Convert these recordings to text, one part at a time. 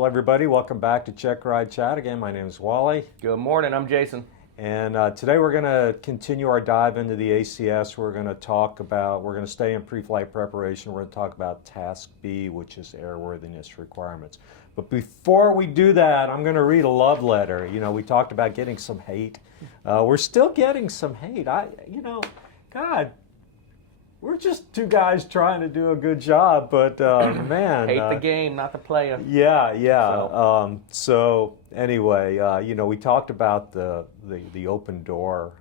Well, everybody, welcome back to Checkride Chat. Again, my name is Wally. Good morning, I'm Jason. And today we're going to continue our dive into the ACS. We're going to stay in pre-flight preparation. We're going to talk about Task B, which is airworthiness requirements. But before we do that, I'm going to read a love letter. You know, we talked about getting some hate. We're still getting some hate. God, we're just two guys trying to do a good job, but man. Hate the game, not the player. Yeah. So anyway, we talked about the open door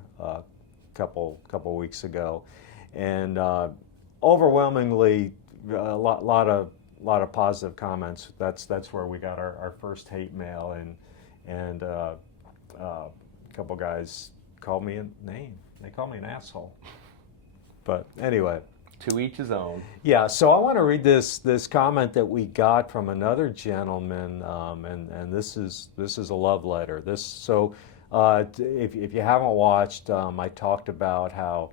couple weeks ago, and overwhelmingly a lot of positive comments. That's where we got our first hate mail, and a couple guys called me a name. They called me an asshole. But anyway. To each his own. Yeah, so I want to read this comment that we got from another gentleman, and this is a love letter. If you haven't watched, I talked about how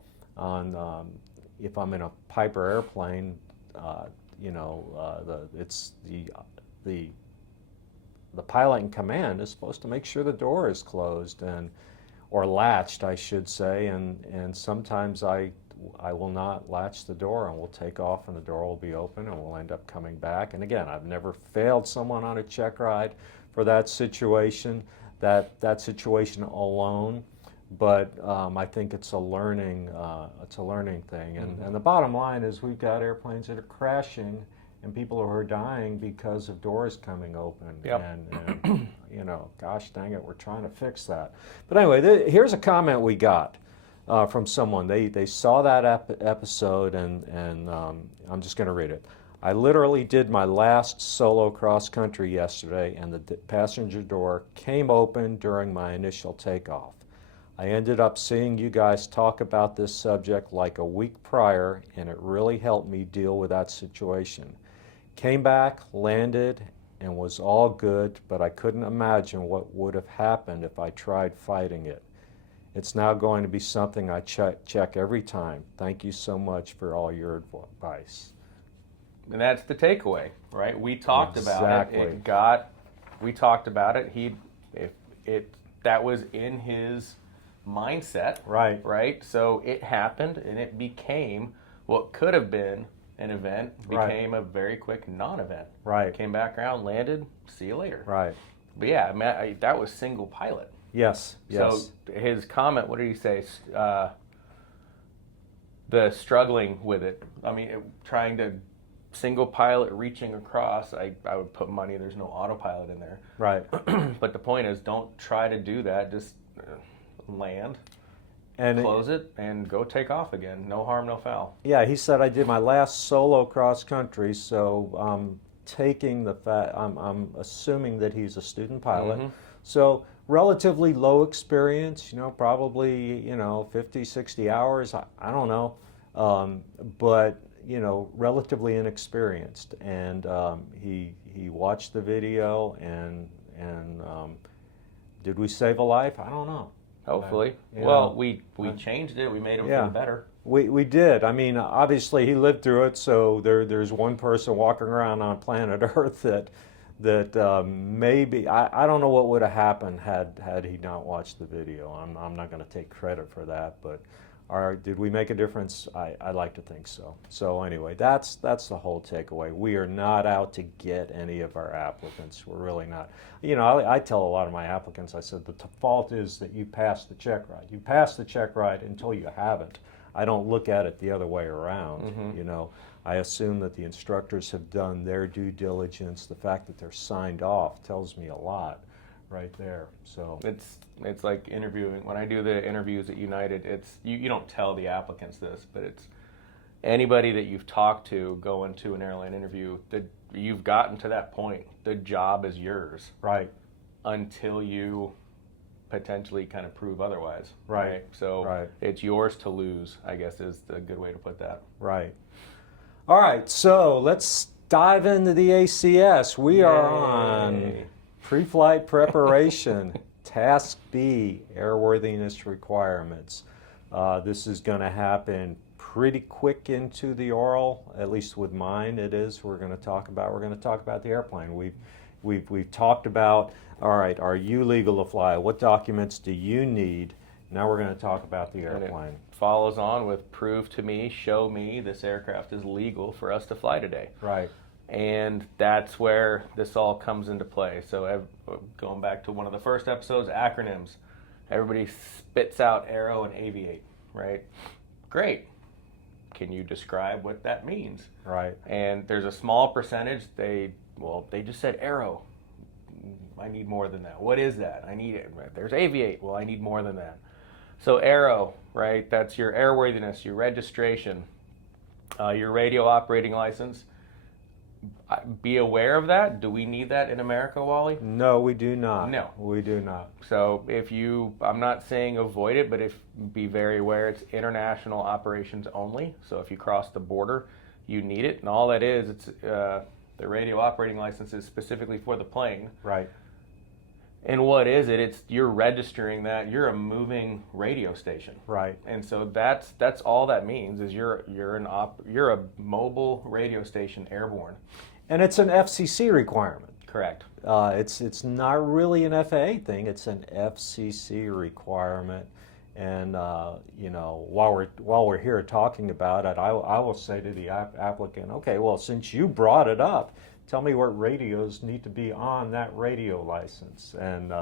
if I'm in a Piper airplane, the pilot in command is supposed to make sure the door is closed or latched, I should say, and sometimes I will not latch the door, and we'll take off and the door will be open and we'll end up coming back. And again, I've never failed someone on a check ride for that situation alone, but I think it's a learning thing. And the bottom line is we've got airplanes that are crashing and people who are dying because of doors coming open. Yep. And gosh dang it, we're trying to fix that. But anyway, here's a comment we got. From someone. They saw that episode, and I'm just going to read it. I literally did my last solo cross country yesterday, and the passenger door came open during my initial takeoff. I ended up seeing you guys talk about this subject like a week prior, and it really helped me deal with that situation. Came back, landed, and was all good, but I couldn't imagine what would have happened if I tried fighting it. It's now going to be something I check every time. Thank you so much for all your advice. And that's the takeaway, right? We talked about it. We talked about it. That was in his mindset. Right. Right? So it happened, and it became what could have been an event, became a very quick non-event. Right. Came back around, landed, see you later. Right. But yeah, that was single pilot. Yes. So his comment, what did he say? The struggling with it. I mean, trying to single pilot reaching across, I would put money there's no autopilot in there. Right. But the point is, don't try to do that. Just land, and close it, and go take off again. No harm, no foul. Yeah, he said, I did my last solo cross country, so I'm assuming that he's a student pilot. Mm-hmm. So relatively low experience, probably, 50, 60 hours, I don't know, but, relatively inexperienced. And he watched the video, and did we save a life? I don't know. Hopefully. Well, we changed it. We made him feel better. We did. I mean, obviously he lived through it, so there's one person walking around on planet Earth that maybe I don't know what would have happened had he not watched the video. I'm not going to take credit for that, but did we make a difference? I like to think so. So anyway, that's the whole takeaway. We are not out to get any of our applicants. We're really not. I tell a lot of my applicants, I said the default is that you pass the check ride. You pass the check ride until you haven't. I don't look at it the other way around. Mm-hmm. I assume that the instructors have done their due diligence. The fact that they're signed off tells me a lot right there. So it's like interviewing. When I do the interviews at United, it's you don't tell the applicants this, but it's anybody that you've talked to going to an airline interview, that you've gotten to that point. The job is yours. Right. Until you potentially kind of prove otherwise. Right. So it's yours to lose, I guess is the good way to put that. Right. All right, so let's dive into the ACS. We are on pre-flight preparation, Task B, airworthiness requirements. This is going to happen pretty quick into the oral, at least with mine it is. We're going to talk about the airplane. We've talked about, all right, are you legal to fly? What documents do you need? Now we're going to talk about the airplane. Follows on with prove to me, show me this aircraft is legal for us to fly today. Right. And that's where this all comes into play. So going back to one of the first episodes, acronyms. Everybody spits out Aero and Aviate, right? Great. Can you describe what that means? Right. And there's a small percentage, they just said Aero. I need more than that. What is that? I need it. There's Aviate. Well, I need more than that. So Aero, right? That's your airworthiness, your registration, your radio operating license. Be aware of that. Do we need that in America, Wally? No, we do not. No. We do not. So I'm not saying avoid it, but be very aware it's international operations only. So if you cross the border, you need it. And all that is, it's the radio operating license is specifically for the plane. Right. And what is it? It's you're registering that you're a moving radio station. Right. And so that's all that means is you're a mobile radio station airborne. And it's an FCC requirement. Correct. It's not really an FAA thing. It's an FCC requirement. And while we're here talking about it, I will say to the applicant, okay, well, since you brought it up, tell me what radios need to be on that radio license. And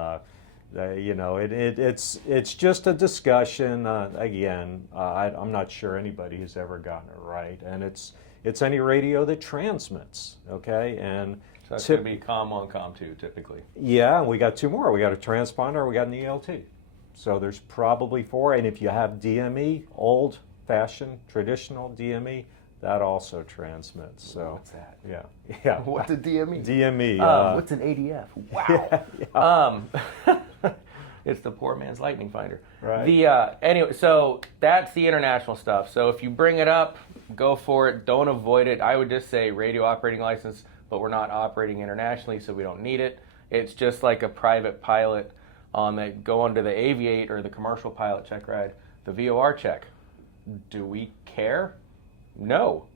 it's just a discussion. Again, I'm not sure anybody has ever gotten it right, and it's any radio that transmits. Okay, and so that's going to be COM 1, COM 2 typically. Yeah, and we got two more. We got a transponder. We got an ELT. So there's probably 4. And if you have DME, old-fashioned traditional DME, that also transmits. So what's that? Yeah. What's a DME? DME. What's an ADF? Wow. Yeah. It's the poor man's lightning finder. Right. Anyway, so that's the international stuff. So if you bring it up, go for it. Don't avoid it. I would just say radio operating license, but we're not operating internationally, so we don't need it. It's just like a private pilot go onto the Aviate or the commercial pilot Checkride, the VOR check. Do we care? No.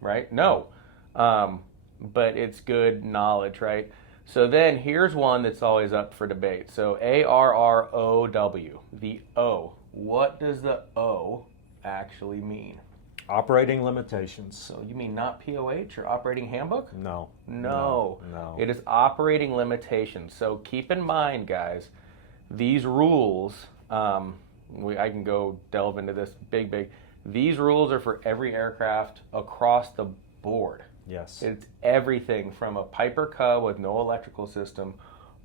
Right? No. But it's good knowledge, right? So then here's one that's always up for debate. So ARROW, the O. What does the O actually mean? Operating limitations. So you mean not POH or operating handbook? No. It is operating limitations. So keep in mind, guys, these rules, I can go delve into this big. These rules are for every aircraft across the board. Yes. It's everything from a Piper Cub with no electrical system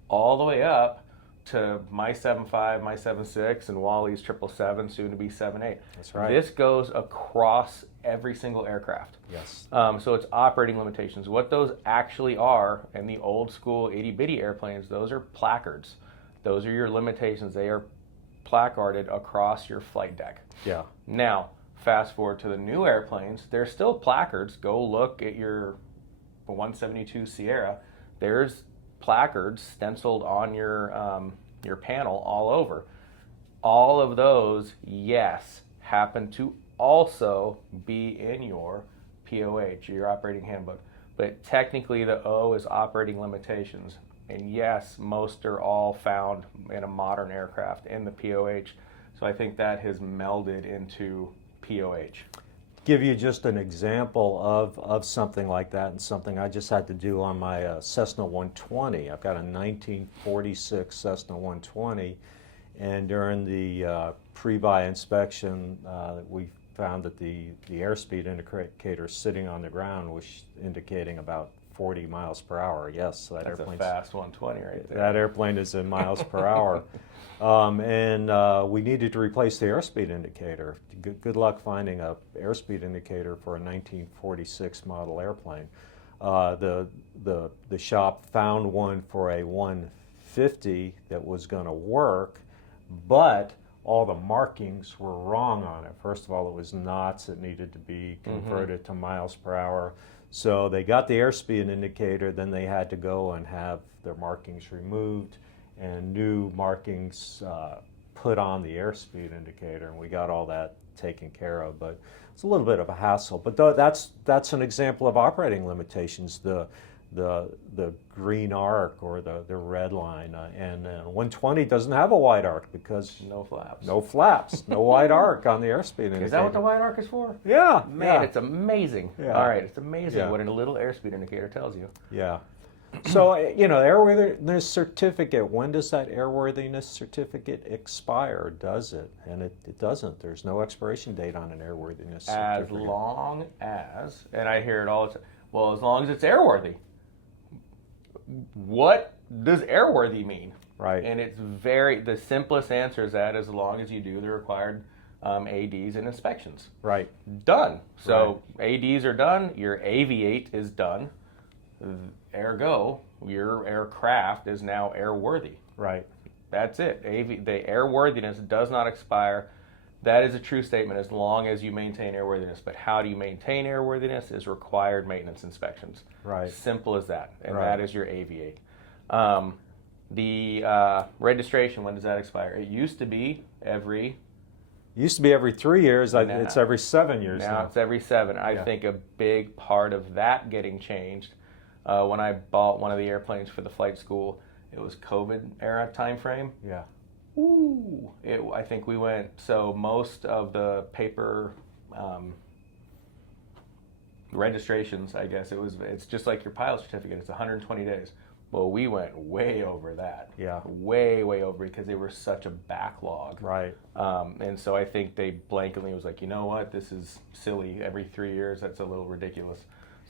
all the way up to my 7.5, my 7.6, and Wally's 777, soon to be 7.8. That's right. This goes across every single aircraft. Yes. So it's operating limitations. What those actually are, in the old school itty-bitty airplanes, those are placards. Those are your limitations. They are placarded across your flight deck. Yeah. Now, fast forward to the new airplanes, there's still placards. Go look at your 172 Sierra. There's placards stenciled on your panel all over. All of those, yes, happen to also be in your POH, your operating handbook. But technically the O is operating limitations. And yes, most are all found in a modern aircraft in the POH. So I think that has melded into POH. Give you just an example of something like that, and something I just had to do on my Cessna 120. I've got a 1946 Cessna 120, and during the pre-buy inspection, we found that the airspeed indicator sitting on the ground was indicating about 40 miles per hour. Yes, that's a fast 120 right there. That airplane is in miles per hour. And we needed to replace the airspeed indicator. Good luck finding a airspeed indicator for a 1946 model airplane. The shop found one for a 150 that was going to work, but all the markings were wrong on it. First of all, it was knots that needed to be converted to miles per hour. So they got the airspeed indicator, then they had to go and have their markings removed and new markings put on the airspeed indicator, and we got all that taken care of. But it's a little bit of a hassle. But that's an example of operating limitations. The the green arc or the red line, and 120 doesn't have a white arc because No flaps. no flaps, no white arc on the airspeed indicator. Is that what the white arc is for? Yeah, Man, yeah. it's amazing. Yeah. All right, it's amazing Yeah. what a little airspeed indicator tells you. Yeah. So, airworthiness certificate, when does that airworthiness certificate expire? Does it? And it doesn't. There's no expiration date on an airworthiness As certificate. long as, and I hear it all the time, well, as long as it's airworthy. What does airworthy mean? Right. And it's the simplest answer is that as long as you do the required ADs and inspections. Right. Done. So ADs are done, your aviate is done, ergo, your aircraft is now airworthy. Right. That's it. The airworthiness does not expire. That is a true statement as long as you maintain airworthiness. But how do you maintain airworthiness is required maintenance inspections. Right. Simple as that. And Right. that is your aviate. The registration, when does that expire? It used to be every... Used to be every 3 years. Now- It's every 7 years Now now. it's every 7. I Yeah. think a big part of that getting changed when I bought one of the airplanes for the flight school, it was COVID era time frame. Yeah. Ooh, I think we went, so most of the paper registrations, I guess, it's just like your pilot certificate, it's 120 days. Well, we went way over that. Yeah. Way, way over because they were such a backlog. Right. And so I think they blankly was like, you know what, this is silly. Every 3 years, that's a little ridiculous.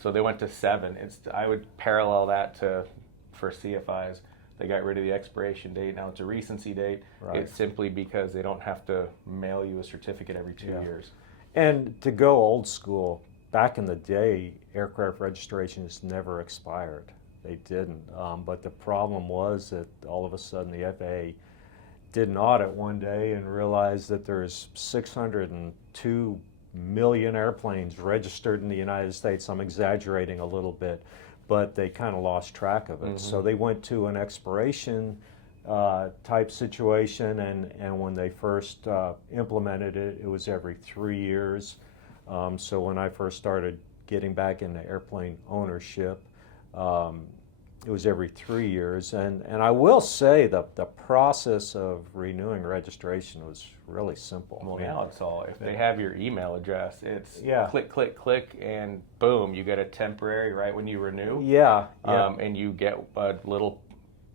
So they went to 7. I would parallel that for CFIs. They got rid of the expiration date. Now it's a recency date. Right. It's simply because they don't have to mail you a certificate every 2 years. And to go old school, back in the day, aircraft registrations never expired. They didn't. But the problem was that all of a sudden the FAA did an audit one day and realized that there's 602 million airplanes registered in the United States. I'm exaggerating a little bit, but they kind of lost track of it. Mm-hmm. So they went to an expiration type situation, and when they first implemented it, it was every 3 years. So when I first started getting back into airplane ownership, it was every 3 years, and I will say the process of renewing registration was really simple. Well, I mean, now it's all, if they have your email address, it's Yeah. click, click, click, and boom, you get a temporary right when you renew. yeah, And you get a little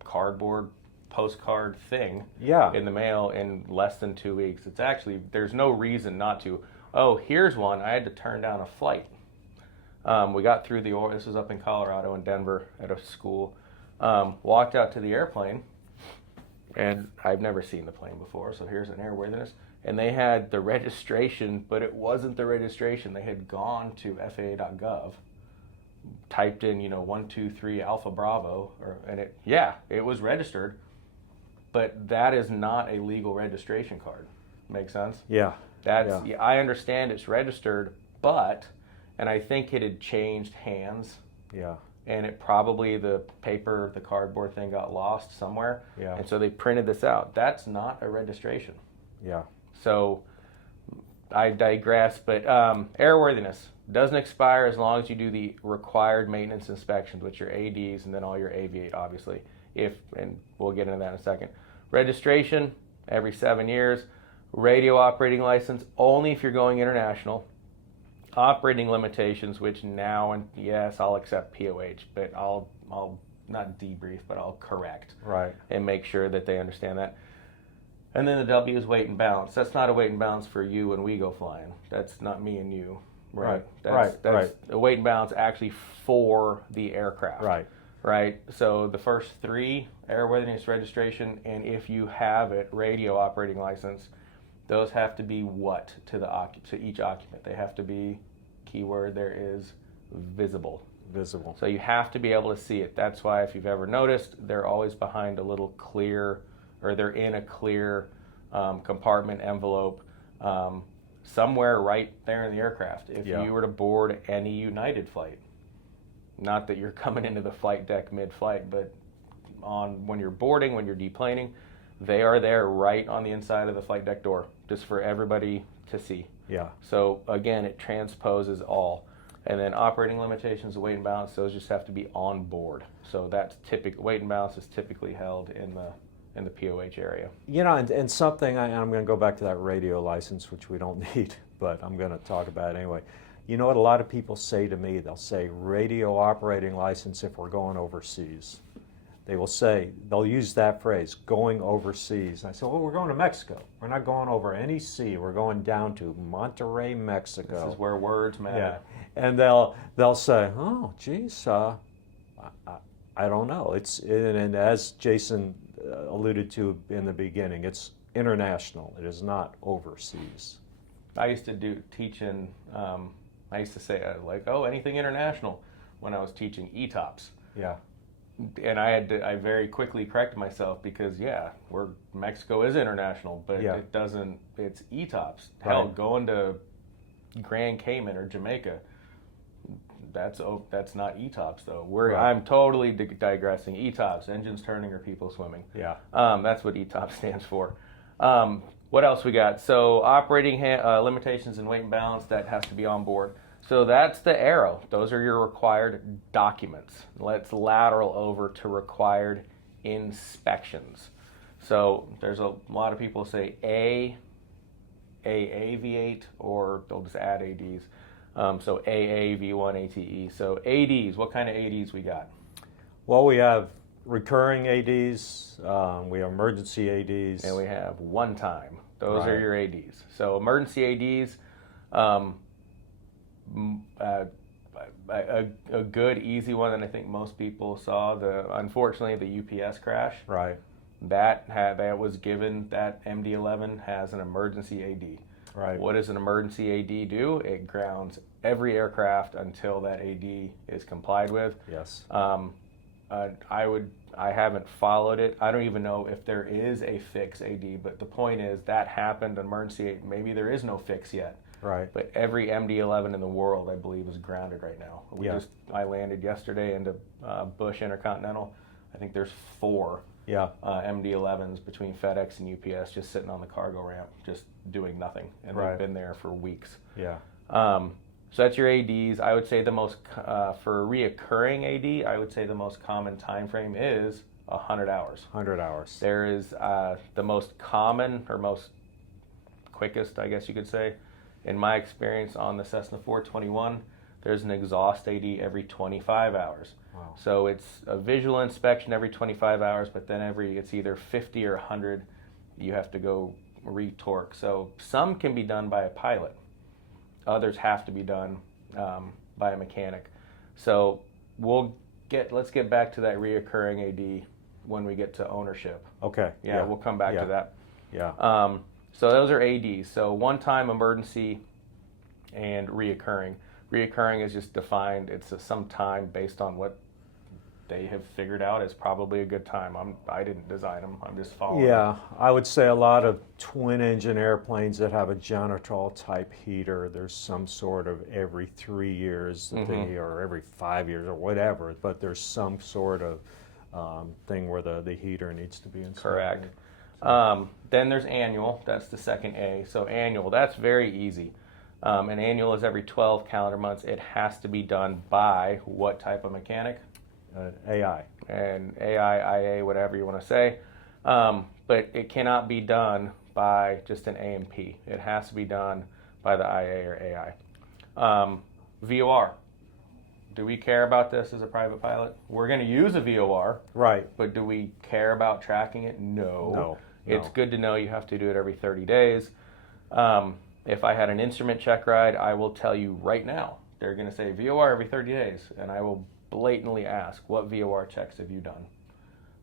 cardboard postcard thing yeah, in the mail in less than 2 weeks. It's actually, there's no reason not to. Oh, here's one. I had to turn down a flight. We got through this was up in Colorado in Denver at a school. Walked out to the airplane, and I've never seen the plane before, so here's an airworthiness. And they had the registration, but it wasn't the registration. They had gone to FAA.gov, typed in, 123 Alpha Bravo, and it was registered, but that is not a legal registration card. Make sense? yeah, I understand it's registered, but, and I think it had changed hands, yeah, and it probably, the cardboard thing got lost somewhere, Yeah. and so they printed this out. That's not a registration. yeah. So I digress, but airworthiness doesn't expire as long as you do the required maintenance inspections, which are ADs and then all your aviate, obviously. And we'll get into that in a second. Registration every 7 years. Radio operating license only if you're going international. Operating limitations, which now, and yes, I'll accept POH, but I'll not debrief, but I'll correct Right. and make sure that they understand that. And then the W is weight and balance. That's not a weight and balance for you when we go flying. That's not me and you. Right, That's right. a weight and balance actually for the aircraft. Right. Right. So the first 3, airworthiness registration, and if you have it, radio operating license, those have to be what to each occupant? They have to be, keyword there is, visible. Visible. So you have to be able to see it. That's why if you've ever noticed, they're always behind a little clear, or they're in a clear compartment envelope somewhere right there in the aircraft. If Yeah. you were to board any United flight, not that you're coming into the flight deck mid-flight, but when you're boarding, when you're deplaning, they are there right on the inside of the flight deck door, just for everybody to see. Yeah. So again, it transposes all. And then operating limitations, weight and balance, those just have to be on board. So that's typical. Weight and balance is typically held in the POH area. You know, and something, I'm going to go back to that radio license, which we don't need, but I'm going to talk about it anyway. You know what a lot of people say to me? They'll say radio operating license if we're going overseas. They'll use that phrase, going overseas. And I say, well, we're going to Mexico. We're not going over any sea. We're going down to Monterrey, Mexico. This is where words matter. Yeah. And they'll say, oh, geez, I don't know. And as Jason alluded to in the beginning, it's international. It is not overseas. I used to teach in, I used to say, anything international when I was teaching ETOPS. Yeah. And I very quickly corrected myself because, Mexico is international, but it doesn't, it's ETOPS. Hell, Right. going to Grand Cayman or Jamaica, that's not ETOPS though. Right. I'm totally digressing. ETOPS, engines turning or people swimming. Yeah. That's what ETOPS stands for. What else we got? So operating limitations and weight and balance, that has to be on board. So that's the arrow. Those are your required documents. Let's lateral over to required inspections. So there's a lot of people say AA V8, or they'll just add ADs. So AA, V1, ATE. So ADs, what kind of ADs we got? Well, we have recurring ADs, we have emergency ADs. And we have one time. Those Right. are your ADs. So emergency ADs, a good, easy one that I think most people saw, unfortunately, the UPS crash. Right. That was given, that MD-11 has an emergency AD. Right. What does an emergency AD do? It grounds every aircraft until that AD is complied with. Yes. I haven't followed it. I don't even know if there is a fix AD, but the point is that happened, emergency AD. Maybe there is no fix yet. Right. But every MD-11 in the world, I believe, is grounded right now. I landed yesterday into Bush Intercontinental. I think there's 4 MD-11s between FedEx and UPS just sitting on the cargo ramp, just doing nothing. And Right. they've been there for weeks. Yeah. So that's your ADs. I would say the most, for reoccurring AD, I would say the most common time frame is 100 hours. 100 hours. There is the most common, or most quickest, I guess you could say, in my experience on the Cessna 421, there's an exhaust AD every 25 hours. Wow. So it's a visual inspection every 25 hours, but then it's either 50 or 100, you have to go retorque. So some can be done by a pilot. Others have to be done by a mechanic. So let's get back to that reoccurring AD when we get to ownership. Okay. Yeah, we'll come back to that. Yeah. So those are ADs. So one-time, emergency, and reoccurring. Reoccurring is just defined. It's some time based on what they have figured out is probably a good time. I didn't design them. I'm just following. Yeah, I would say a lot of twin-engine airplanes that have a Genetrol-type heater, there's some sort of every 3 years, or every 5 years, or whatever, but there's some sort of thing where the heater needs to be installed. Correct. Then there's annual. That's the second A. So annual, that's very easy. An annual is every 12 calendar months. It has to be done by what type of mechanic? AI. And AI, IA, whatever you want to say. But it cannot be done by just an A&P. It has to be done by the IA or AI. VOR. Do we care about this as a private pilot? We're going to use a VOR. Right. But do we care about tracking it? No. No. It's good to know you have to do it every 30 days. If I had an instrument check ride, I will tell you right now, they're going to say VOR every 30 days. And I will blatantly ask, what VOR checks have you done?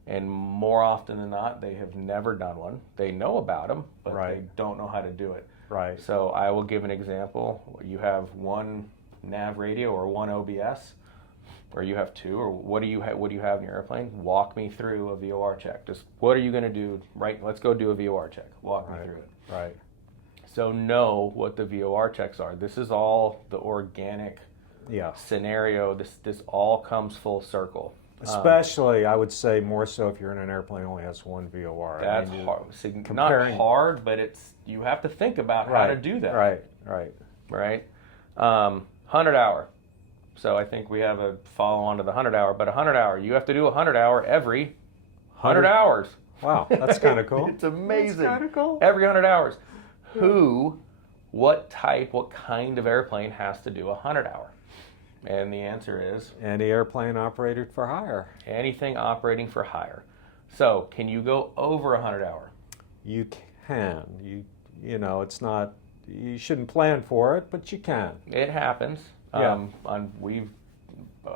And more often than not, they have never done one. They know about them, but they don't know how to do it. Right. So I will give an example. You have one nav radio or one OBS, or you have 2, or what do you have in your airplane? Walk me through a VOR check. Just what are you going to do? Right, let's go do a VOR check. Walk me through it. Right. So know what the VOR checks are. This is all the organic scenario. This all comes full circle. Especially, I would say more so if you're in an airplane that only has one VOR. That's hard. Not hard, but you have to think about how to do that. Right. 100 hour. So I think we have a follow on to the 100 hour, but 100 hour, you have to do a 100 hour every 100 hours. Wow, that's kind of cool. It's amazing. That's kind of cool. Every 100 hours. What kind of airplane has to do a 100 hour? And the answer is any airplane operated for hire. Anything operating for hire. So can you go over a 100 hour? You can. You know, it's not, you shouldn't plan for it, but you can. It happens. Yeah.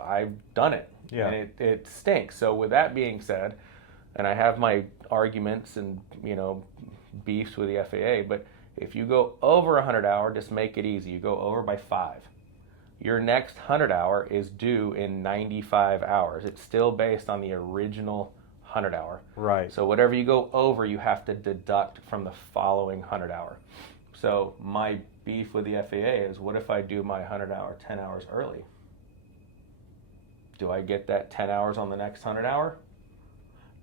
I've done it. Yeah. And it stinks. So with that being said, and I have my arguments and, beefs with the FAA, but if you go over a 100 hour, just make it easy. You go over by 5. Your next 100 hour is due in 95 hours. It's still based on the original 100 hour. Right. So whatever you go over, you have to deduct from the following 100 hour. So my beef with the FAA is, what if I do my 100 hour 10 hours early? Do I get that 10 hours on the next 100 hour?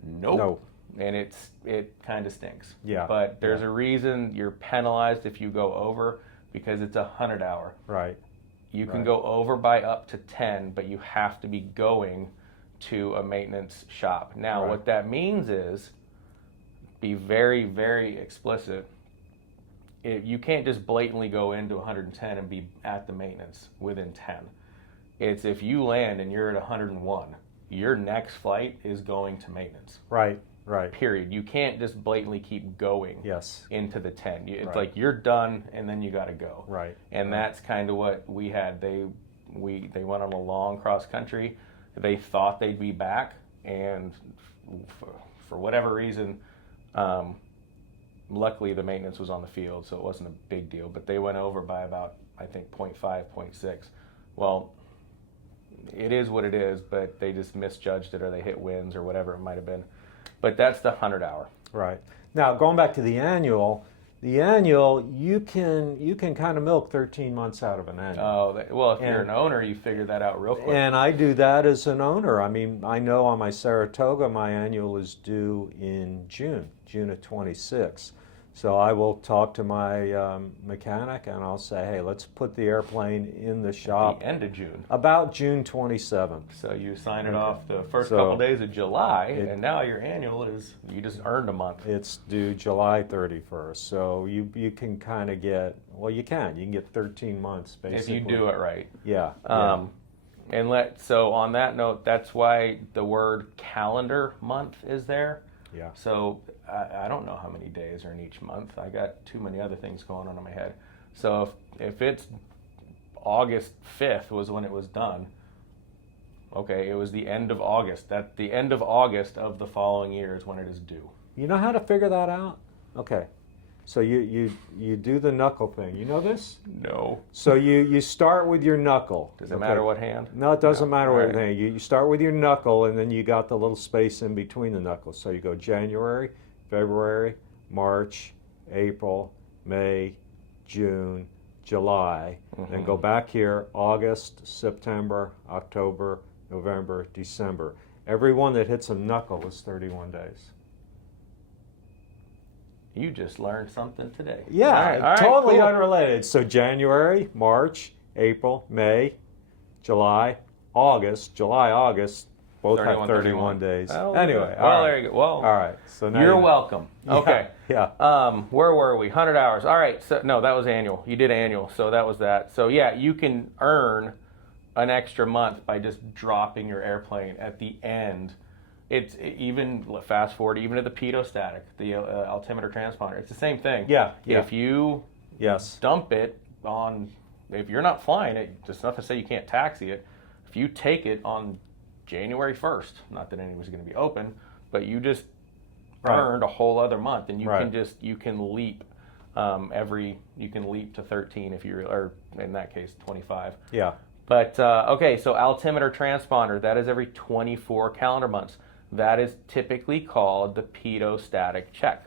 Nope. No. And it kind of stinks. Yeah. But there's a reason you're penalized if you go over, because it's a 100 hour. Right. You can go over by up to 10, but you have to be going to a maintenance shop. Now, what that means is, be very, very explicit. You can't just blatantly go into 110 and be at the maintenance within 10. It's if you land and you're at 101, your next flight is going to maintenance. Right. Right. Period. You can't just blatantly keep going into the 10. It's like you're done and then you got to go. Right. And that's kind of what we had. They went on a long cross country. They thought they'd be back, and for whatever reason, luckily the maintenance was on the field, so it wasn't a big deal. But they went over by about, I think, 0.5, 0.6. Well, it is what it is, but they just misjudged it, or they hit winds or whatever it might have been. But that's the 100 hour. Right. Now, going back to the annual, you can kind of milk 13 months out of an annual. Oh, well, if you're an owner, you figure that out real quick. And I do that as an owner. I mean, I know on my Saratoga, my annual is due in June of 26. So I will talk to my mechanic and I'll say, hey, let's put the airplane in the shop. At the end of June. About June 27th. So you sign it off the first couple days of July, and now your annual is, you just earned a month. It's due July 31st. So you can kind of get, well, you can get 13 months basically. If you do it right. Yeah. So on that note, that's why the word calendar month is there. Yeah. So I don't know how many days are in each month. I got too many other things going on in my head. So if it's August 5th was when it was done, okay, it was the end of August. That the end of August of the following year is when it is due. You know how to figure that out? Okay. So you do the knuckle thing. You know this? No. So you start with your knuckle. Does it matter what hand? No, it doesn't matter what All right. hand. You start with your knuckle, and then you got the little space in between the knuckles. So you go January, February, March, April, May, June, July. Then go back here, August, September, October, November, December. Every one that hits a knuckle is 31 days. You just learned something today. Yeah, All right, totally cool. unrelated. So January, March, April, May, July, August. July, August, both have 31 days. Well, anyway, well, there you go. Well, all right. So now you're welcome. Okay. Yeah. Where were we? 100 hours. All right. So no, that was annual. You did annual, so that was that. So yeah, you can earn an extra month by just dropping your airplane at the end. It's even fast forward, even to the pitot-static, the altimeter transponder. It's the same thing. Yeah. If you dump it on, if you're not flying it, just not to say you can't taxi it. If you take it on January 1st, not that anyone's going to be open, but you just earned a whole other month, and you can leap to 13 if you're, or in that case 25. Yeah. But okay, so altimeter transponder, that is every 24 calendar months. That is typically called the pitot-static check,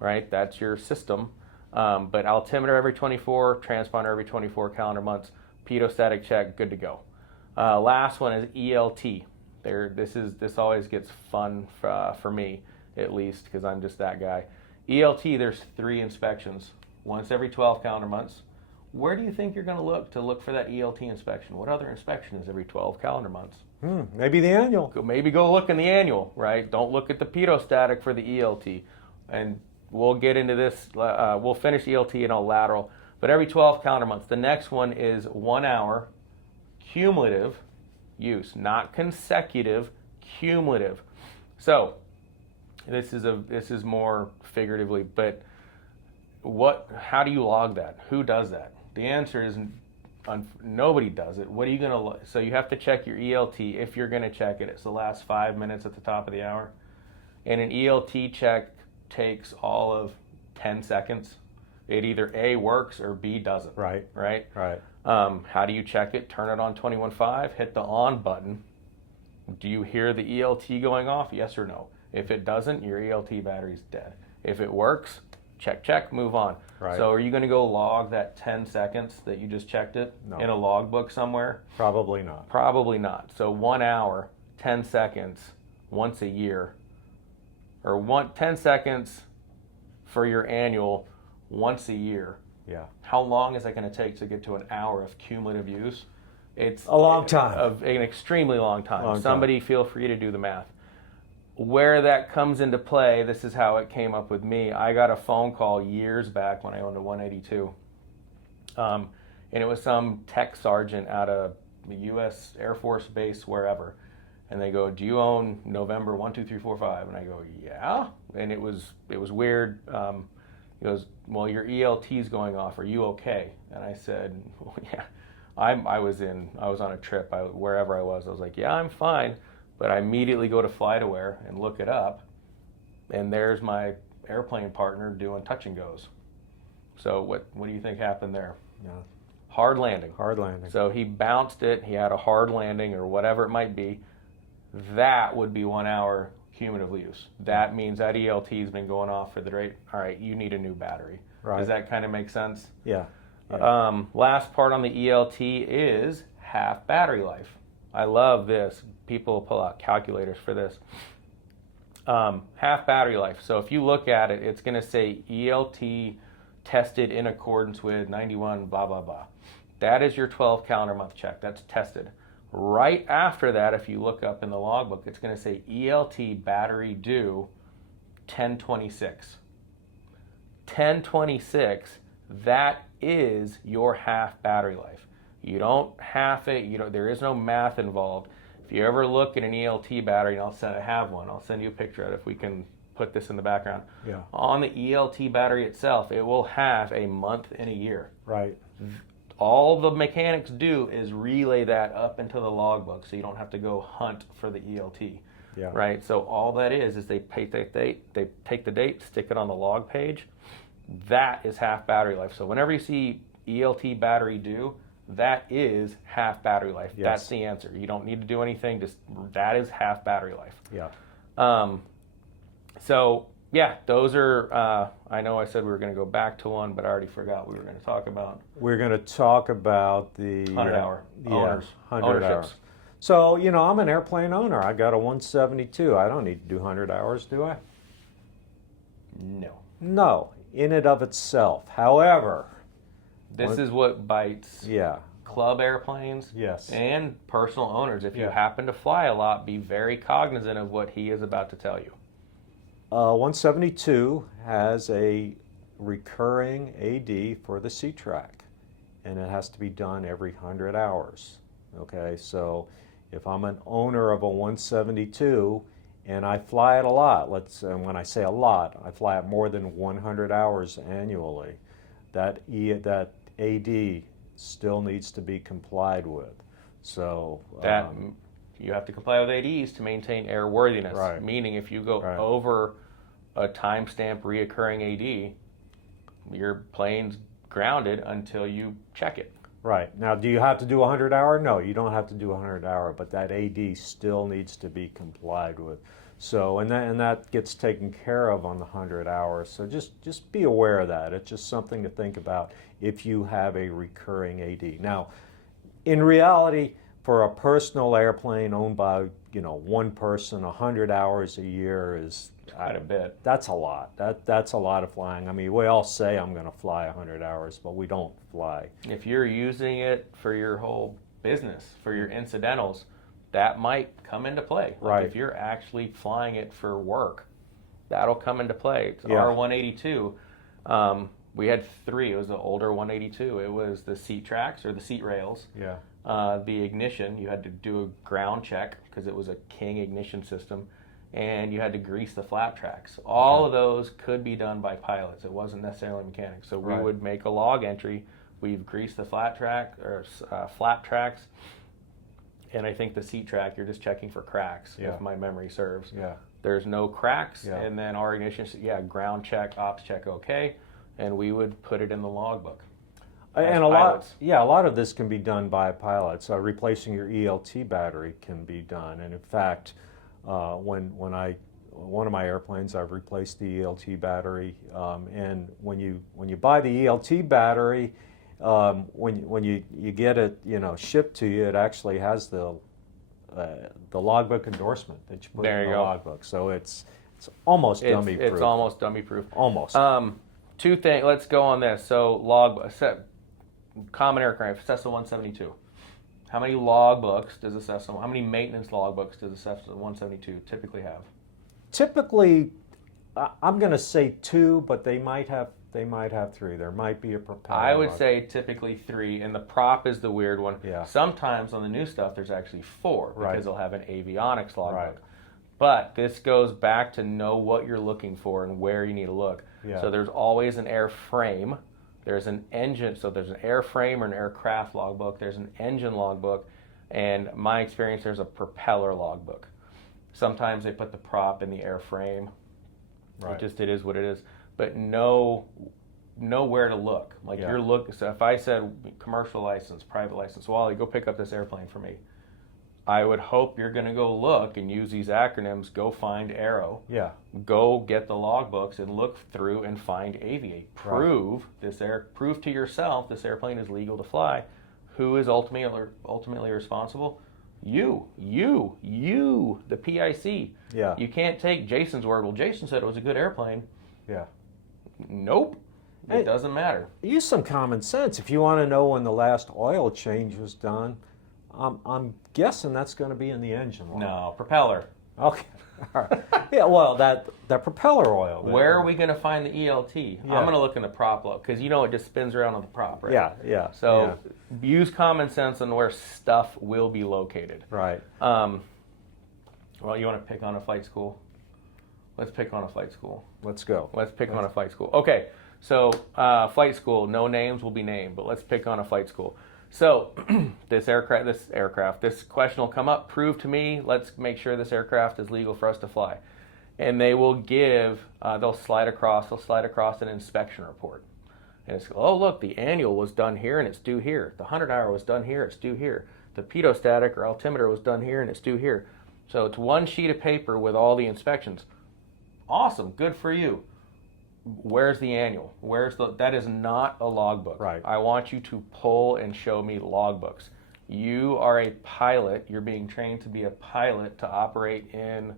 right? That's your system. But altimeter every 24, transponder every 24 calendar months, pitot-static check, good to go. Last one is ELT. This always gets fun for me, at least, because I'm just that guy. ELT, there's 3 inspections. Once every 12 calendar months, Where do you think you're going to look for that ELT inspection? What other inspection is every 12 calendar months? Maybe the annual. Maybe go look in the annual, right? Don't look at the pedostatic for the ELT. And we'll get into this. We'll finish ELT and all lateral. But every 12 calendar months. The next one is 1 hour cumulative use, not consecutive, cumulative. So this is more figuratively, but how do you log that? Who does that? The answer is nobody does it. What are you going to, so you have to check your ELT if you're going to check it. It's the last 5 minutes at the top of the hour. And an ELT check takes all of 10 seconds. It either A, works, or B, doesn't. Right. Right? Right. How do you check it? Turn it on 21.5, hit the on button. Do you hear the ELT going off? Yes or no? If it doesn't, your ELT battery's dead. If it works, check, move on. Right. So are you going to go log that 10 seconds that you just checked it in a logbook somewhere? Probably not. Probably not. So 1 hour, 10 seconds, once a year, or 10 seconds for your annual once a year. Yeah. How long is that going to take to get to an hour of cumulative use? It's a long time. An extremely long time. Somebody feel free to do the math. Where that comes into play, this is how it came up with me. I got a phone call years back when I owned a 182. And it was some tech sergeant out of the U.S. Air Force Base, wherever. And they go, do you own November 1, 2, 3, 4, 5? And I go, yeah. And it was weird. He goes, well, your ELT's going off. Are you okay? And I said, well, yeah. I was on a trip, wherever I was like, yeah, I'm fine. But I immediately go to FlightAware and look it up, and there's my airplane partner doing touch and goes. So what do you think happened there? Yeah. Hard landing. Hard landing. So he bounced it. He had a hard landing or whatever it might be. That would be 1 hour cumulative use. That means that ELT's been going off for the rate. All right, you need a new battery. Right. Does that kind of make sense? Yeah. Last part on the ELT is half battery life. I love this. People pull out calculators for this. Half battery life. So if you look at it, it's going to say ELT tested in accordance with 91, blah, blah, blah. That is your 12 calendar month check. That's tested. Right after that, if you look up in the logbook, it's going to say ELT battery due 1026. 1026, that is your half battery life. You don't half it, there is no math involved. If you ever look at an ELT battery, and I have one, I'll send you a picture of it if we can put this in the background. Yeah. On the ELT battery itself, it will have a month and a year. Right. All the mechanics do is relay that up into the logbook so you don't have to go hunt for the ELT. Yeah. Right? So all that is they take the date, stick it on the log page. That is half battery life. So whenever you see ELT battery due, that is half battery life. Yes. That's the answer. You don't need to do anything. That is half battery life. Yeah. So yeah, those are. I know I said we were going to go back to one, but I already forgot what we were going to talk about. We're going to talk about the 100-hour owners. 100 ownerships. hours. So I'm an airplane owner. I got a 172. I don't need to do 100 hours, do I? No. No, in and of itself. However, This is what bites yeah, club airplanes yes, and personal owners. If you Yeah. happen to fly a lot, be very cognizant of what he is about to tell you. 172 has a recurring AD for the C-track, and it has to be done every 100 hours. Okay, so if I'm an owner of a 172 and I fly it a lot, and when I say a lot, I fly it more than 100 hours annually, that AD still needs to be complied with. So That you have to comply with ADs to maintain airworthiness. Right. Meaning, if you go Right. over a timestamp reoccurring AD, your plane's grounded until you check it. right. Now, do you have to do a 100 hour? No, you don't have to do a 100 hour, but that AD still needs to be complied with. So, and that gets taken care of on the 100 hours. So just be aware of that. It's just something to think about if you have a recurring AD. Now, in reality, for a personal airplane owned by, one person, 100 hours a year is Quite a bit. That's a lot. That's a lot of flying. I mean, we all say I'm going to fly 100 hours, but we don't fly. If you're using it for your whole business, for your incidentals, that might come into play. Like Right. if you're actually flying it for work, that'll come into play. It's Yeah. R182. We had 3. It was the older 182. It was the seat tracks or the seat rails. Yeah. The ignition, you had to do a ground check because it was a King ignition system, and you had to grease the flap tracks. All of those could be done by pilots. It wasn't necessarily mechanics. So we Right. would make a log entry. We've greased the flap tracks, and I think the seat track, you're just checking for cracks, Yeah. if my memory serves. Yeah. There's no cracks, Yeah. and then our ignition, ground check, ops check, okay, and we would put it in the logbook. And pilots. a lot of this can be done by pilots. Replacing your ELT battery can be done. And in fact, one of my airplanes, I've replaced the ELT battery. And when you buy the ELT battery, when you get it, shipped to you, it actually has the logbook endorsement that you put There in you the go. logbook. So it's almost dummy proof. It's almost dummy proof. Almost. 2 things. Let's go on this. So common aircraft, Cessna 172. How many logbooks does a Cessna? How many maintenance logbooks does a Cessna 172 typically have? Typically, I'm going to say 2, but they might have 3. There might be a propeller. I would say typically 3, and the prop is the weird one. Yeah. Sometimes on the new stuff, there's actually 4 because Right. they'll have an avionics logbook. Right. But this goes back to know what you're looking for and where you need to look. Yeah. So there's always an airframe. There's an engine, so there's an airframe or an aircraft logbook. There's an engine logbook, and my experience, there's a propeller logbook. Sometimes they put the prop in the airframe. Right. It is what it is. But know where to look. Like Yeah. you're looking. So if I said commercial license, private license, Wally, go pick up this airplane for me. I would hope you're going to go look and use these acronyms. Go find Aero. Yeah. Go get the logbooks and look through and find Aviate. Prove to yourself this airplane is legal to fly. Who is ultimately responsible? You, the PIC. Yeah. You can't take Jason's word. Well, Jason said it was a good airplane. Yeah. Nope. Hey. It doesn't matter. Use some common sense. If you want to know when the last oil change was done, I'm guessing that's going to be in the engine log. No, propeller. Okay. All right. Yeah. Well, that propeller oil. Where are we going to find the ELT? Yeah. I'm going to look in the prop log because it just spins around on the prop, right? Yeah. Yeah. So use common sense on where stuff will be located. Right. Well, you want to pick on a flight school? Let's pick on a flight school. Let's go. Let's pick on a flight school. Okay, so flight school, no names will be named, but let's pick on a flight school. So this question will come up, prove to me, let's make sure this aircraft is legal for us to fly. And they will give, they'll slide across an inspection report. And it's, oh look, the annual was done here and it's due here. The 100-hour was done here, it's due here. The pedostatic or altimeter was done here and it's due here. So it's one sheet of paper with all the inspections. Awesome, good for you. Where's the annual? That is not a logbook. Right. I want you to pull and show me logbooks. You are a pilot. You're being trained to be a pilot to operate in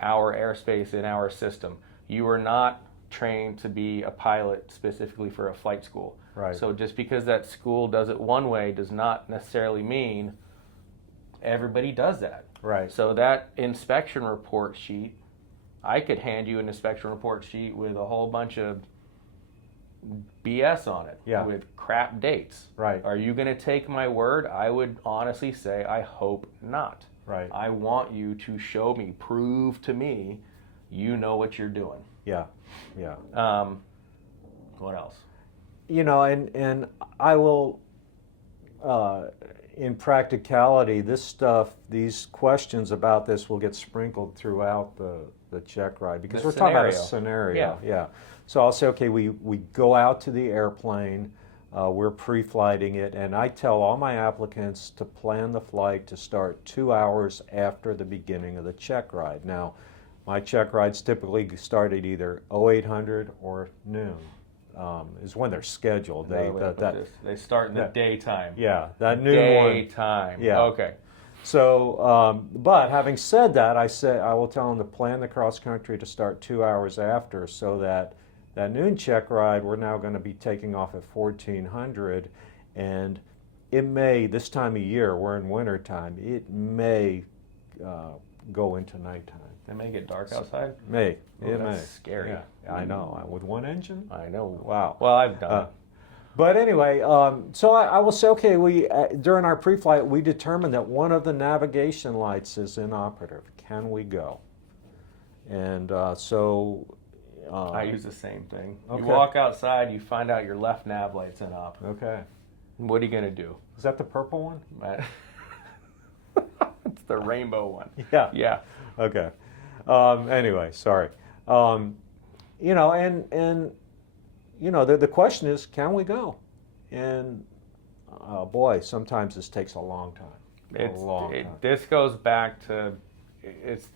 our airspace, in our system. You are not trained to be a pilot specifically for a flight school. Right. So just because that school does it one way does not necessarily mean everybody does that. Right. So that inspection report sheet, I could hand you an inspection report sheet with a whole bunch of BS on it, Yeah. with crap dates. Right. Are you going to take my word? I would honestly say I hope not. Right. I want you to show me, prove to me you know what you're doing. Yeah. Yeah. What else? And I will, in practicality, these questions about this will get sprinkled throughout the Checkride because The we're talking about a scenario. scenario. Yeah. So I'll say, okay, we go out to the airplane, we're pre-flighting it, and I tell all my applicants to plan the flight to start 2 hours after the beginning of the Checkride. Now, my Checkrides typically start at either 0800 or noon. is when they're scheduled. They start in the daytime. Yeah, that noon one. Daytime. Yeah. Okay. So, but having said that, I will tell them to plan the cross country to start 2 hours after, so that that noon check ride, we're now going to be taking off at 1400, and it may, this time of year, we're in winter time, it may go into nighttime. It may get dark outside. May. Oh, It that's may. scary. Yeah, I know. With one engine? I know. Wow. Well, I've done it. But anyway, so I will say, okay, we during our pre-flight, we determined that one of the navigation lights is inoperative. Can we go? And so... I use the same thing. Okay. You walk outside, you find out your left nav light's in op. Okay. What are you going to do? Is that the purple one? It's the rainbow one. Yeah. Yeah. Okay. Anyway, sorry. You know, and you know, the question is, can we go? And boy, sometimes this takes a long time. This goes back to, here's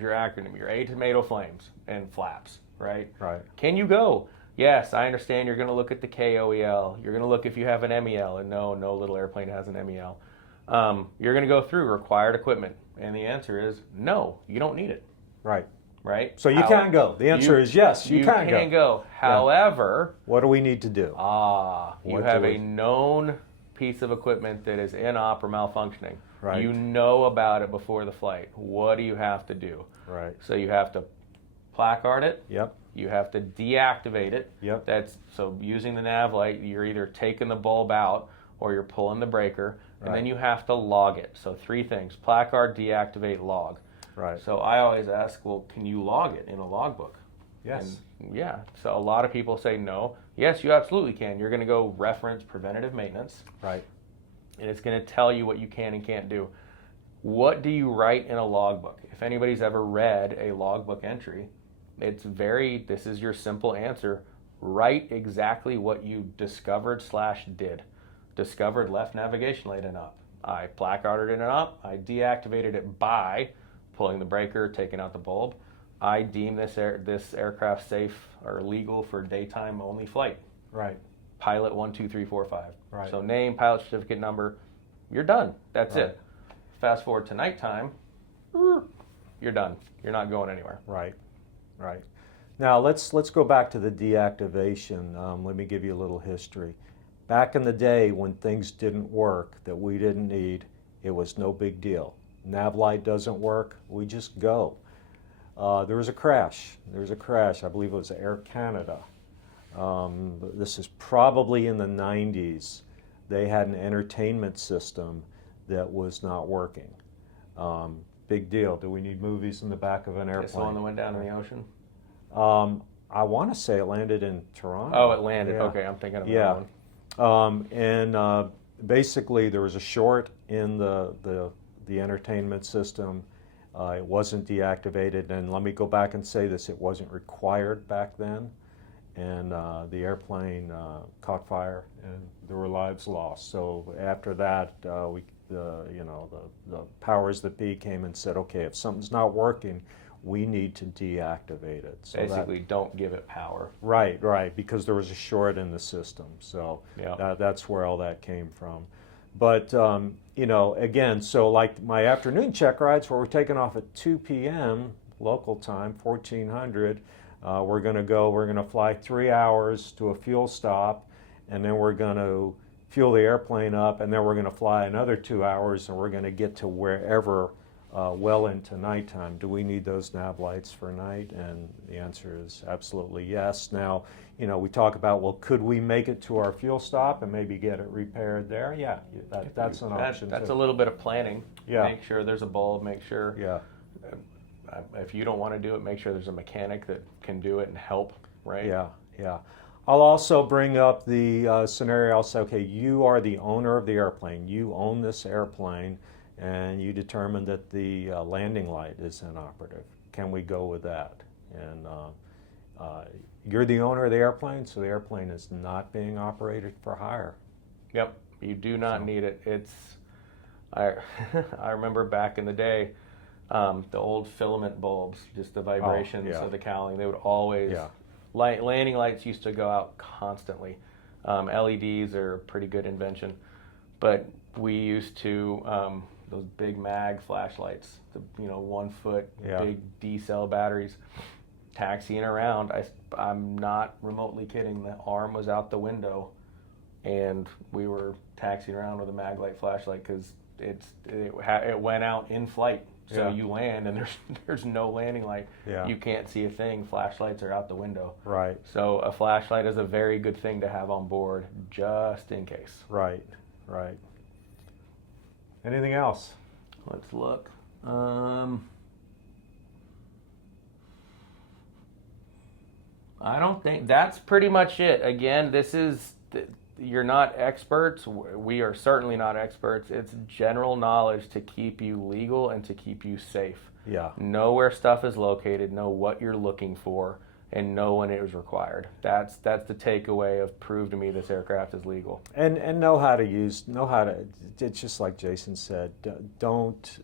your acronym, your A tomato flames and flaps, right? Right. Can you go? Yes, I understand you're going to look at the KOEL. You're going to look if you have an MEL, and no little airplane has an MEL. You're going to go through required equipment, and the answer is no, you don't need it. Right. Right? So you can go. The answer is yes, you can go. You can go. However, what do we need to do? You have a known piece of equipment that is in op or malfunctioning. Right. You know about it before the flight. What do you have to do? Right. So you have to placard it. Yep. You have to deactivate it. Yep. So using the nav light, you're either taking the bulb out or you're pulling the breaker, and then you have to log it. So 3 things: placard, deactivate, log. Right. So I always ask, well, can you log it in a logbook? Yes. And yeah. So a lot of people say no. Yes, you absolutely can. You're going to go reference preventative maintenance. Right. And it's going to tell you what you can and can't do. What do you write in a logbook? If anybody's ever read a logbook entry, this is your simple answer. Write exactly what you discovered/did. Discovered left navigation light in up. I placarded it in up. I deactivated it by pulling the breaker, taking out the bulb. I deem this aircraft safe or legal for daytime only flight. Right. Pilot 1, 2, 3, 4, 5. Right. So name, pilot certificate number, you're done. That's Right. it. Fast forward to nighttime, you're done. You're not going anywhere. Right. Right. Now let's go back to the deactivation. Let me give you a little history. Back in the day when things didn't work that we didn't need, it was no big deal. Nav light doesn't work, we just go. There was a crash. I believe it was Air Canada. This is probably in the 90s. They had an entertainment system that was not working. Big deal. Do we need movies in the back of an airplane? It's the one that went down in the ocean? I want to say it landed in Toronto. Oh, it landed. Yeah. Okay, I'm thinking of that one. Basically there was a short in the entertainment system. It wasn't deactivated, and let me go back and say this, it wasn't required back then, and the airplane caught fire and there were lives lost. So after that, the powers that be came and said, okay, if something's not working, we need to deactivate it. So basically, don't give it power. Right, because there was a short in the system. So that's where all that came from. But, again, so like my afternoon check rides where we're taking off at 2 p.m. local time, 1400, we're going to fly 3 hours to a fuel stop, and then we're going to fuel the airplane up, and then we're going to fly another 2 hours, and we're going to get to wherever well into nighttime. Do we need those nav lights for night? And the answer is absolutely yes. Now, we talk about, well, could we make it to our fuel stop and maybe get it repaired there? Yeah, that's an option That's too. a little bit of planning. Yeah. Make sure there's a bulb, make sure. Yeah. If you don't want to do it, make sure there's a mechanic that can do it and help, right? Yeah. I'll also bring up the scenario. I'll say, okay, you are the owner of the airplane. You own this airplane, and you determine that the landing light is inoperative. Can we go with that? And you're the owner of the airplane, so the airplane is not being operated for hire. Yep, you do not need it. I remember back in the day, the old filament bulbs, just the vibrations of the cowling, they would always Landing lights used to go out constantly. LEDs are a pretty good invention, but we used to those big mag flashlights, the 1 foot big D cell batteries, taxiing around. I'm not remotely kidding. The arm was out the window, and we were taxiing around with a mag light flashlight because it went out in flight. So you land and there's no landing light. Yeah. You can't see a thing. Flashlights are out the window. Right. So a flashlight is a very good thing to have on board just in case. Right. Right. Anything else? Let's look. I don't think that's pretty much it. Again, you're not experts. We are certainly not experts. It's general knowledge to keep you legal and to keep you safe. Yeah. Know where stuff is located, know what you're looking for, and know when it was required. That's the takeaway of prove to me this aircraft is legal. And it's just like Jason said, don't,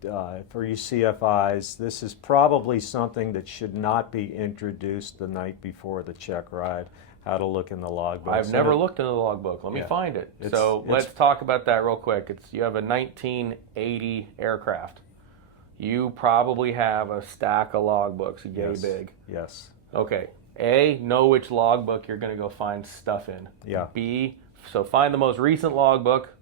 for you CFIs, this is probably something that should not be introduced the night before the check ride. How to look in the logbook. I've never looked in the logbook. Let me find it. Let's talk about that real quick. You have a 1980 aircraft. You probably have a stack of logbooks, yay big. Yes. Okay. A, know which logbook you're going to go find stuff in. Yeah. B, so find the most recent logbook,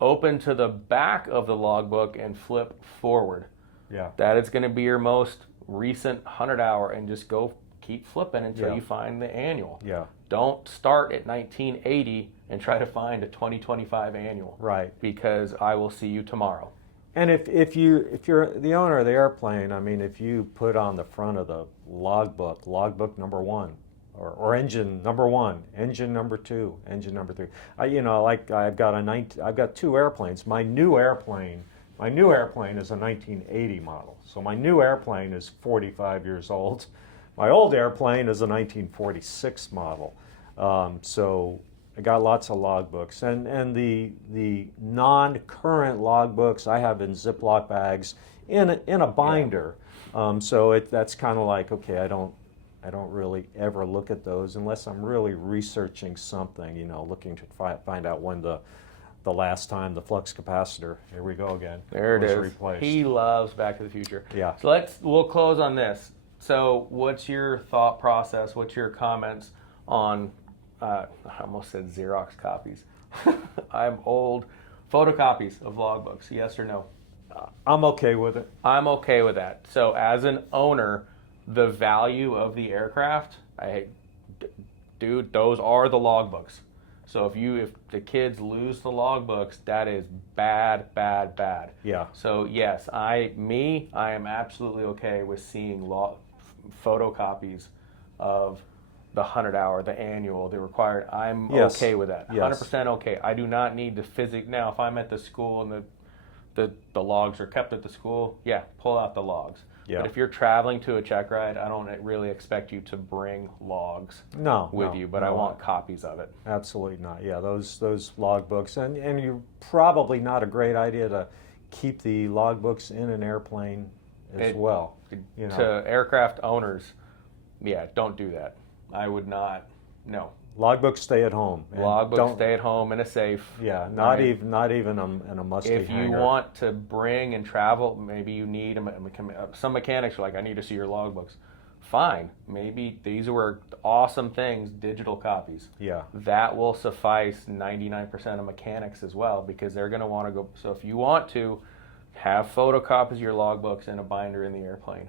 open to the back of the logbook, and flip forward. Yeah. That is going to be your most recent 100-hour, and just go keep flipping until you find the annual. Yeah. Don't start at 1980 and try to find a 2025 annual. Right. Because I will see you tomorrow. And if you're the owner of the airplane, I mean, if you put on the front of the logbook number 1, or engine number 1, engine number 2, engine number 3. I've got 2 airplanes. My new airplane is a 1980 model. So my new airplane is 45 years old. My old airplane is a 1946 model. So I got lots of logbooks, and the non-current logbooks I have in Ziploc bags in a binder. So that's kind of like, okay, I don't really ever look at those unless I'm really researching something, looking to find out when the last time the flux capacitor, here we go again, there it is, replaced. He loves Back to the Future. Yeah. So we'll close on this. So what's your thought process? What's your comments on, I almost said Xerox copies. I'm old. Photocopies of logbooks, yes or no? I'm okay with it. I'm okay with that. So as an owner, the value of the aircraft, those are the logbooks. So if the kids lose the logbooks, that is bad, bad, bad. Yeah. So yes, I am absolutely okay with seeing photocopies of the 100-hour, the annual, the required. I'm okay with that. 100% okay. I do not need to physically. Now, if I'm at the school and the logs are kept at the school, pull out the logs. Yeah. But if you're traveling to a check ride, I don't really expect you to bring logs with you, but I want copies of it. Absolutely not. Yeah, those logbooks, and you're probably not a great idea to keep the logbooks in an airplane as well. To aircraft owners, don't do that. I would not. No. Logbooks stay at home. Logbooks stay at home in a safe. Yeah, not even in a musty If hanger. you want to bring and travel, maybe you need some mechanics are like, I need to see your logbooks. Fine. Maybe these were awesome things, digital copies. Yeah. That will suffice 99% of mechanics as well, because they're going to want to go. So if you want to, have photocopies of your logbooks in a binder in the airplane.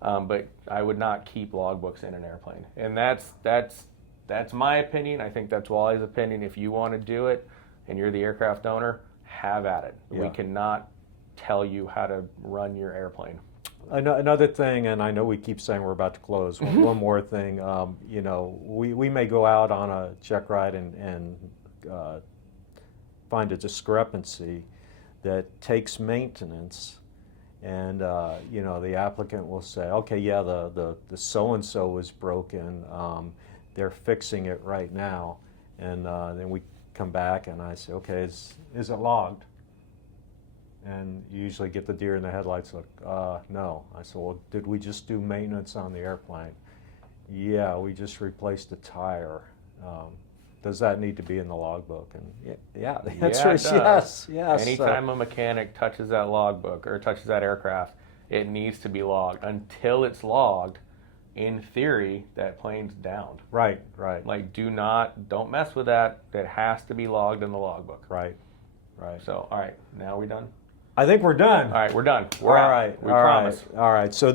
But I would not keep logbooks in an airplane. And that's my opinion. I think that's Wally's opinion. If you want to do it and you're the aircraft owner, have at it. Yeah. We cannot tell you how to run your airplane. Another thing, and I know we keep saying we're about to close, one more thing. We may go out on a check ride and find a discrepancy that takes maintenance. And the applicant will say, okay, the so-and-so was broken. They're fixing it right now. And then we come back and I say, okay, is it logged? And you usually get the deer in the headlights look, no. I said, well, did we just do maintenance on the airplane? Yeah, we just replaced a tire. Does that need to be in the logbook? And yeah, the answer is yes. Yes. Anytime a mechanic touches that logbook or touches that aircraft, it needs to be logged. Until it's logged, in theory, that plane's downed. Right, right. Like, don't mess with that. It has to be logged in the logbook. Right, right. So, all right, now we done? I think we're done. All right, we're done. We're all out. right. We all promise. Right, all right. So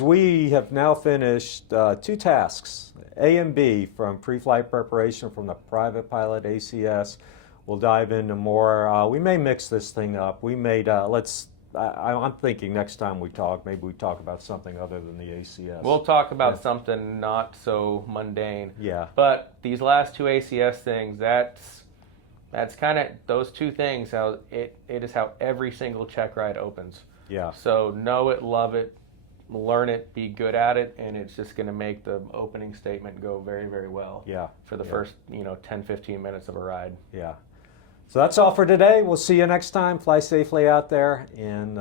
we have now finished 2 tasks, A and B, from pre-flight preparation from the private pilot ACS. We'll dive into more. We may mix this thing up. We may, I'm thinking next time we talk, maybe we talk about something other than the ACS. We'll talk about something not so mundane. Yeah. But these last 2 ACS things, that's kind of those 2 things. How it is how every single check ride opens. Yeah. So know it, love it, learn it, be good at it, and it's just going to make the opening statement go very, very well. Yeah. For the first 10, 15 minutes of a ride. Yeah. So that's all for today. We'll see you next time. Fly safely out there and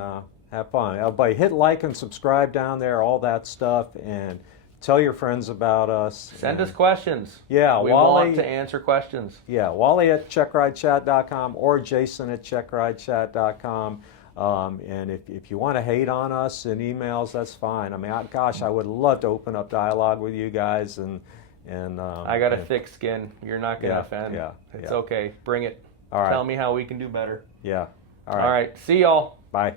have fun. Everybody hit like and subscribe down there, all that stuff, and tell your friends about us. Send us questions. Yeah, we Wally, want to answer questions. Yeah, Wally at checkridechat.com or Jason at checkridechat.com. And if you want to hate on us in emails, that's fine. I mean, I would love to open up dialogue with you guys. And I got a thick skin. You're not going to offend. Yeah, it's okay. Bring it. All right. Tell me how we can do better. Yeah. All right. See y'all. Bye.